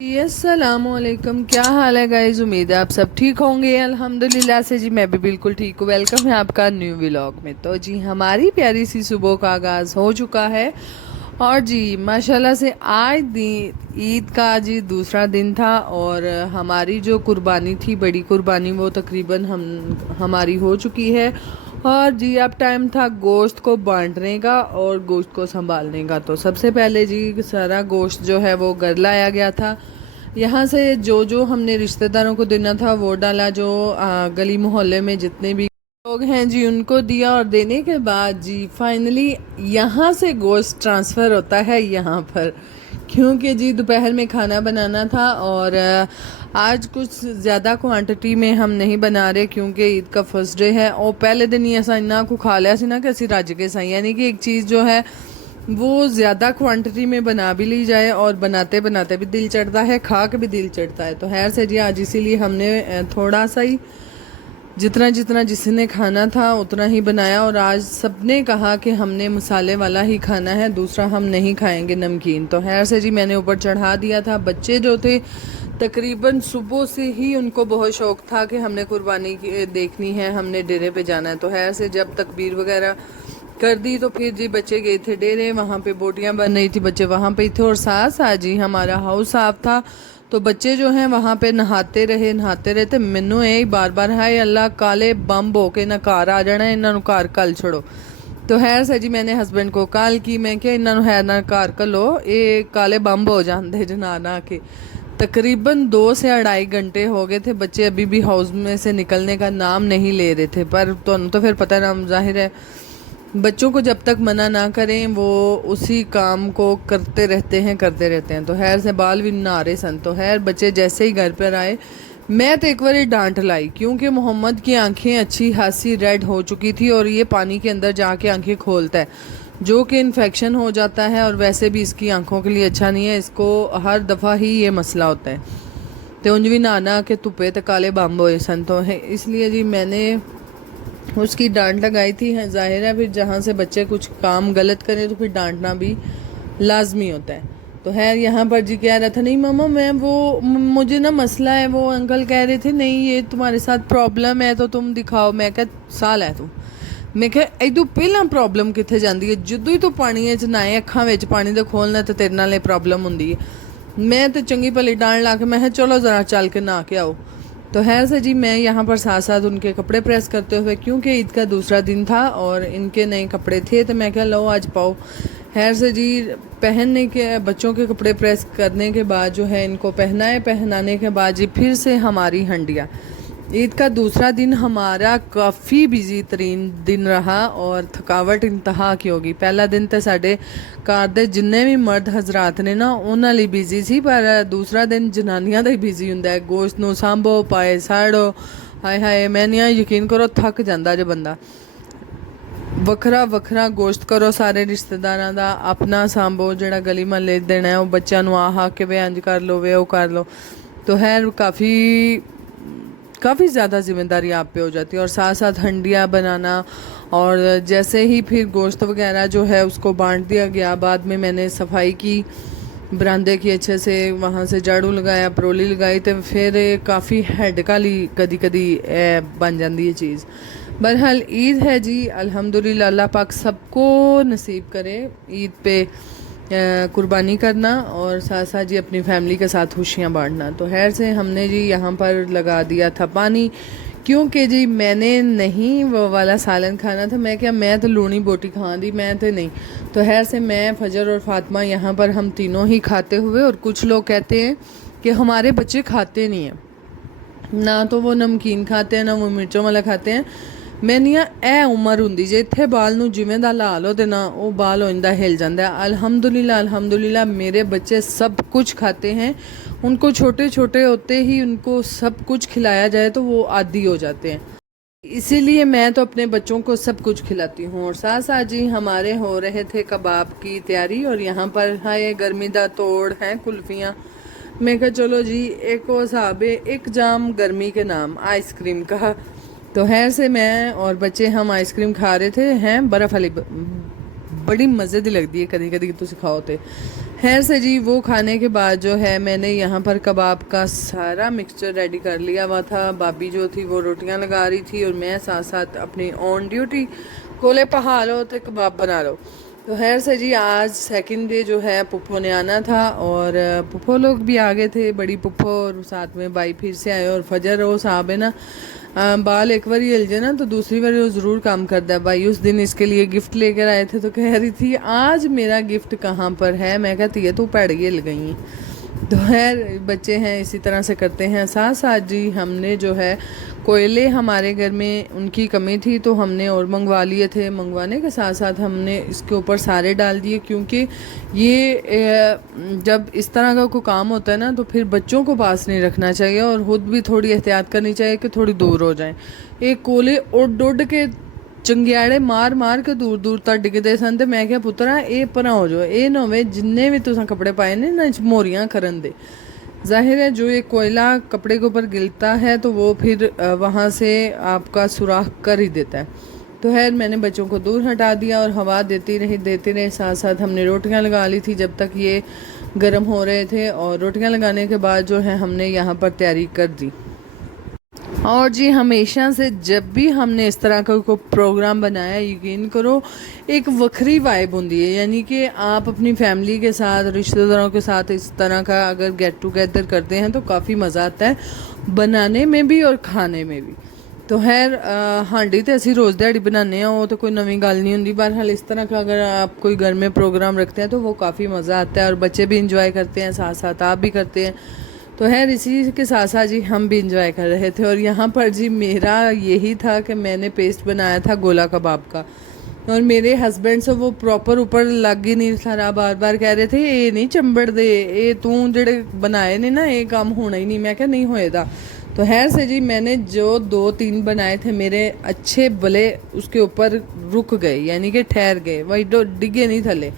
जी अस्सलामुअलैकुम। क्या हाल है गाइज? उम्मीद है आप सब ठीक होंगे। अल्हम्दुलिल्लाह से जी मैं भी बिल्कुल ठीक हूँ। वेलकम है आपका न्यू व्लॉग में। तो जी हमारी प्यारी सी सुबह का आगाज़ हो चुका है और जी माशाल्लाह से आज ईद का आज ही दूसरा दिन था और हमारी जो कुर्बानी थी, बड़ी कुर्बानी, वो तकरीबन हमारी हो चुकी है। और जी अब टाइम था गोश्त को बांटने का और गोश्त को संभालने का। तो सबसे पहले जी सारा गोश्त जो है वो घर लाया गया था। यहाँ से जो जो हमने रिश्तेदारों को देना था वो डाला, जो गली मोहल्ले में जितने भी लोग हैं जी उनको दिया। और देने के बाद जी फाइनली यहाँ से गोश्त ट्रांसफ़र होता है यहाँ पर, क्योंकि जी दोपहर में खाना बनाना था और आज कुछ ज़्यादा क्वांटिटी में हम नहीं बना रहे क्योंकि ईद का फर्स्ट डे है। और पहले दिन ही ऐसा इन्ना को खा लिया सी ना कि असी रज के सही, यानी कि एक चीज़ जो है वो ज़्यादा क्वांटिटी में बना भी ली जाए और बनाते बनाते भी दिल चढ़ता है, खा के भी दिल चढ़ता है। तो खैर से जी आज इसीलिए हमने थोड़ा सा ही, जितना जितना जिसने खाना था उतना ही बनाया। और आज सबने कहा कि हमने मसाले वाला ही खाना है, दूसरा हम नहीं खाएंगे नमकीन। तो खैर से जी मैंने ऊपर चढ़ा दिया था। बच्चे जो थे तकरीबन सुबह से ही उनको बहुत शौक था कि हमने कुर्बानी देखनी है, हमने डेरे पे जाना है। तो खैर से जब तकबीर वगैरह कर दी तो फिर जी बच्चे गए थे डेरे, वहाँ पे बोटियाँ बन रही थी, बच्चे वहाँ पे थे। और साथ साथ जी हमारा हाउस साफ था, तो बच्चे जो हैं वहाँ पे नहाते रहे थे। मैनू ये बार बार हाय अल्लाह काले बंब हो के ना घर आ जाना, इन्हों घर कल छोड़ो। तो खैर से जी मैंने हस्बैंड को कॉल की, मैं क्या इन्हों है ना घर कलो, ये काले बंब हो जाते जना ना के। तकरीबन 2 से 2.5 घंटे हो गए थे, बच्चे अभी भी हाउस में से निकलने का नाम नहीं ले रहे थे। पर तो फिर पता ना, जाहिर है बच्चों को जब तक मना ना करें वो उसी काम को करते रहते हैं। तो खैर से बाल भी नहा रहे सन। तो खैर बच्चे जैसे ही घर पर आए, मैं तो एक बार डांट लाई क्योंकि मोहम्मद की आंखें अच्छी खासी रेड हो चुकी थी और ये पानी के अंदर जाके आंखें खोलता है, जो कि इन्फेक्शन हो जाता है और वैसे भी इसकी आंखों के लिए अच्छा नहीं है। इसको हर दफ़ा ही ये मसला होता है। तो उंज भी नहाना के धुप्पे तो काले बंब होए सन। तो है इसलिए जी मैंने उसकी डांट लगाई थी। है जाहिर है फिर जहाँ से बच्चे कुछ काम गलत करें तो फिर डांटना भी लाजमी होता है। तो खैर यहाँ पर जी कह रहा था, नहीं मामा मैं वो मुझे ना मसला है, वो अंकल कह रहे थे नहीं ये तुम्हारे साथ प्रॉब्लम है तो तुम दिखाओ। मैं क्या साल है तू, मैं क्या इदू पहला प्रॉब्लम कितने जाती है, ਜਦੋਂ ही तू पानी च नहाए अखा विच पानी दे खोलना तो तेरे नाल प्रॉब्लम होंगी है। मैं तो चंगी भली डांट ला के मैं चलो ज़रा चल के नहा के आओ। तो खैर से जी मैं यहाँ पर साथ साथ उनके कपड़े प्रेस करते हुए, क्योंकि ईद का दूसरा दिन था और इनके नए कपड़े थे, तो मैं क्या लो आज पाओ। खैर से जी पहनने के बच्चों के कपड़े प्रेस करने के बाद जो है इनको पहनाने के बाद जी फिर से हमारी हंडिया। ईद का दूसरा दिन हमारा काफ़ी बिजी तरीन दिन रहा और थकावट इंतहा की होगी। पहला दिन तो साढ़े घर के जिन्ने भी मर्द हजरात ने ना उन्होंने लिए बिजी सी, पर दूसरा दिन जनानियां का ही बिजी होंगे है। गोश्त नू सांभो, पाए साड़ो, हाय हाय मैं नहीं यकीन करो थक जाता जो बंदा। ਵੱਖਰਾ ਵੱਖਰਾ ਗੋਸ਼ਤ ਕਰੋ ਸਾਰੇ ਰਿਸ਼ਤੇਦਾਰਾਂ ਦਾ, अपना सांभो, ਜਿਹੜਾ गली महल्ले देना है वो बच्चों ਨੂੰ आह के वे इंज कर लो वे वो कर लो। तो खैर काफ़ी ज़्यादा जिम्मेदारी आप पे हो जाती है। और साथ साथ हंडिया बनाना, और जैसे ही फिर गोश्त वगैरह जो है उसको बांट दिया गया, बाद में मैंने सफाई की बरामदे की अच्छे से, वहाँ से झाड़ू लगाया, परोली लगाई, तो फिर काफ़ी हैड काली कदी कदी बन जाती है चीज़। बहरहाल ईद है जी, अल्हम्दुलिल्लाह अल्लाह पाक सबको नसीब करे ईद पे कुर्बानी करना और साथ साथ जी अपनी फैमिली के साथ खुशियाँ बांटना। तो खैर से हमने जी यहाँ पर लगा दिया था पानी, क्योंकि जी मैंने नहीं वो वाला सालन खाना था। मैं क्या मैं तो लूनी बोटी खा दी, मैं तो नहीं। तो खैर से मैं फजर और फातिमा यहाँ पर हम तीनों ही खाते हुए, और कुछ लोग कहते हैं कि हमारे बच्चे खाते नहीं हैं, ना तो वो नमकीन खाते हैं ना वो मिर्चों वाला खाते हैं। मैनिया ए उम्र होंगी जे इत्थे बाल नू जिवें दा ला लो ते ना वो बाल हो जाता हिल जाता है। अल्हम्दुलिल्लाह अल्हम्दुलिल्लाह मेरे बच्चे सब कुछ खाते हैं। उनको छोटे छोटे होते ही उनको सब कुछ खिलाया जाए तो वो आदी हो जाते हैं, इसीलिए मैं तो अपने बच्चों को सब कुछ खिलाती हूँ। और साथ साथ जी हमारे हो रहे थे कबाब की तैयारी, और यहाँ पर है ये गर्मी दा तोड़ है कुल्फियाँ। मैं कहा चलो जी एक वो हिसाब है, एक जाम गर्मी के नाम आइसक्रीम का। तो खैर से मैं और बच्चे हम आइसक्रीम खा रहे थे, हैं बर्फ़ वाली, बड़ी मज़े दी लगती है कभी कभी तो सिखाओ तो। खैर से जी वो खाने के बाद जो है मैंने यहाँ पर कबाब का सारा मिक्सचर रेडी कर लिया हुआ था। भाभी जो थी वो रोटियाँ लगा रही थी और मैं साथ साथ अपनी ऑन ड्यूटी कोले पहा लो तो कबाब बना लो। तो खैर से जी आज सेकंड डे जो है पुप्पो ने आना था और पुप्पो लोग भी आ गए थे, बड़ी पुप्पो और साथ में भाई फिर से आए। और फजर वो साहब है ना बाल एक बार हिल जाए ना तो दूसरी बार वो ज़रूर काम करता है। भाई उस दिन इसके लिए गिफ्ट लेकर आए थे तो कह रही थी आज मेरा गिफ्ट कहाँ पर है। मैं कहती है तू पैड़ हिल गई। तो खैर बच्चे हैं इसी तरह से करते हैं। साथ साथ जी हमने जो है कोयले हमारे घर में उनकी कमी थी तो हमने और मंगवा लिए थे। मंगवाने के साथ साथ हमने इसके ऊपर सारे डाल दिए क्योंकि ये जब इस तरह का कोई काम होता है ना तो फिर बच्चों को पास नहीं रखना चाहिए और खुद भी थोड़ी एहतियात करनी चाहिए कि थोड़ी दूर हो जाएं। एक कोले उड उड के चंगियाड़े मार मार के दूर दूर तक डिगते सन। तो मैं क्या पुत्रा ये परा हो जाओ, ये ना होवे जिन्ने भी तुसा कपड़े पाए ने ना मोरियां करन दे। जाहिर है जो ये कोयला कपड़े के ऊपर गिरता है तो वो फिर वहाँ से आपका सुराख कर ही देता है। तो खैर मैंने बच्चों को दूर हटा दिया और हवा देती रही। साथ साथ हमने रोटियां लगा ली थी जब तक ये गर्म हो रहे थे। और रोटियां लगाने के बाद जो है हमने यहाँ पर तैयारी कर दी। और जी हमेशा से जब भी हमने इस तरह का कोई प्रोग्राम बनाया यकीन करो एक वक्री वाइब होती है। यानी कि आप अपनी फैमिली के साथ रिश्तेदारों के साथ इस तरह का अगर गेट टुगेदर करते हैं तो काफ़ी मज़ा आता है बनाने में भी और खाने में भी। तो खैर हांडी तो असी रोज़ दिहाड़ी बनाने हैं, वो तो कोई नवी गल नहीं होंगी। बहरहाल इस तरह का अगर आप कोई घर में प्रोग्राम रखते हैं तो वो काफ़ी मज़ा आता है और बच्चे भी इंजॉय करते हैं, साथ साथ आप भी करते हैं। तो खैर इसी के साथ साथ जी हम भी इंजॉय कर रहे थे। और यहाँ पर जी मेरा यही था कि मैंने पेस्ट बनाया था गोला कबाब का और मेरे हस्बैंड से वो प्रॉपर ऊपर लग ही नहीं सारा, बार बार कह रहे थे ये नहीं चंबड़ दे, ये तू जेड़े बनाए ने ना ये काम होना ही नहीं। मैं क्या नहीं होएगा। तो खैर से जी मैंने जो 2-3 बनाए थे मेरे अच्छे भले उसके ऊपर रुक गए, यानी कि ठहर गए, वही डिगे नहीं थले।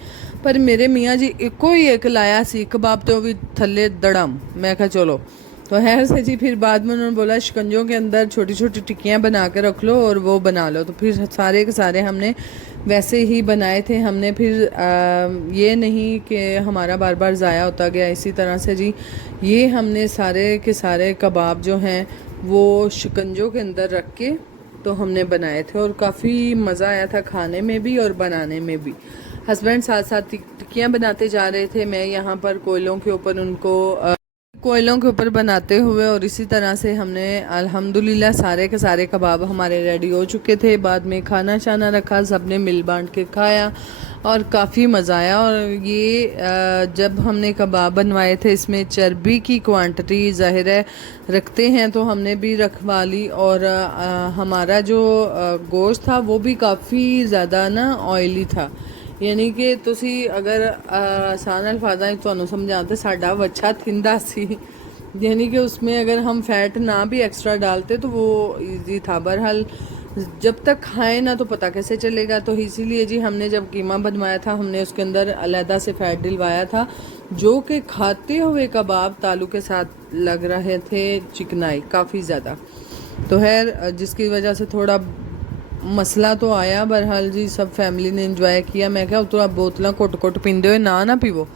पर मेरे मियाँ जी एको ही एक लाया सी कबाब तो भी थले दड़म। मैं कहा चलो। तो खैर से जी फिर बाद में उन्होंने बोला शिकंजों के अंदर छोटी छोटी टिक्कियाँ बना के रख लो और वो बना लो। तो फिर सारे के सारे हमने वैसे ही बनाए थे। हमने फिर ये नहीं कि हमारा बार बार ज़ाया होता गया। इसी तरह से जी ये हमने सारे के सारे कबाब जो हैं वो शिकंजों के अंदर रख के तो हमने बनाए थे और काफ़ी मज़ा आया था खाने में भी और बनाने में भी। हस्बैंड साथ साथ टिक्कियाँ बनाते जा रहे थे, मैं यहाँ पर कोयलों के ऊपर बनाते हुए। और इसी तरह से हमने अल्हम्दुलिल्लाह सारे के सारे कबाब हमारे रेडी हो चुके थे। बाद में खाना शाना रखा, सबने मिल बांट के खाया और काफ़ी मज़ा आया। और ये जब हमने कबाब बनवाए थे इसमें चर्बी की क्वांटिटी ज़ाहिर है रखते हैं तो हमने भी रखवा ली। और हमारा जो गोश्त था वो भी काफ़ी ज़्यादा ना ऑयली था। यानी कि तुसी अगर आसान अल्फाजा तुहानू समझाते साडा वच्छा थिंदा सी, यानी कि उसमें अगर हम फैट ना भी एक्स्ट्रा डालते तो वो इजी था। बहरहाल जब तक खाएं ना तो पता कैसे चलेगा। तो इसीलिए जी हमने जब कीमा बनवाया था हमने उसके अंदर अलहदा से फ़ैट डलवाया था जो कि खाते हुए कबाब तालू के साथ लग रहे थे, चिकनाई काफ़ी ज़्यादा। तो खैर जिसकी वजह से थोड़ा मसला तो आया। बहरहाल जी सब फैमिली ने इंजॉय किया। मैं क्या उतरा बोतल घुट घुट पींदे हुए ना पीवो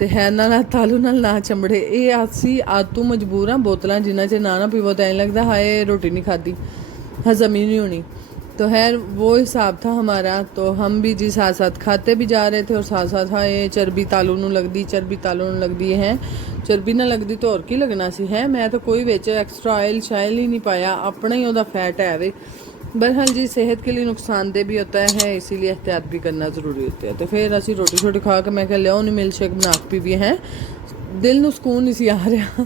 तो है ना तालू ना चंबड़े। ये आसी आतू मजबूर हाँ बोतल जिन्ना च ना पीवो तो ऐं लगता हाय रोटी नहीं खाधी, हजम ही नहीं होनी। तो खैर वो हिसाब था हमारा। तो हम भी जी साथ साथ खाते भी जा रहे थे और साथ साथ हाँ ये चर्बी तालू नू लगती, चर्बी तालू नू लगती है, चर्बी ना लगती तो और की लगना सी है। मैं तो कोई विच एक्स्ट्रा ऑयल शायल ही नहीं पाया, अपना ही वह फैट है वे। बहरहाल जी सेहत के लिए नुकसानदेह भी होता है, इसीलिए एहतियात भी करना ज़रूरी होता है। तो फिर असी रोटी शोटी खा के मैं लिया नहीं मिल्क शेक बना के पीवी हैं, दिल ਨੂੰ सुकून नहीं सी आ रहा।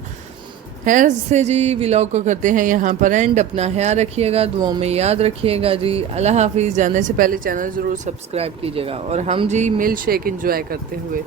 खैर से जी व्लॉग को करते हैं यहाँ पर एंड। अपना ख्याल रखिएगा, दुआओं में याद रखिएगा जी। अल्लाह हाफिज़। जाने से पहले चैनल ज़रूर सब्सक्राइब कीजिएगा और हम जी मिल्क शेक इंजॉय करते हुए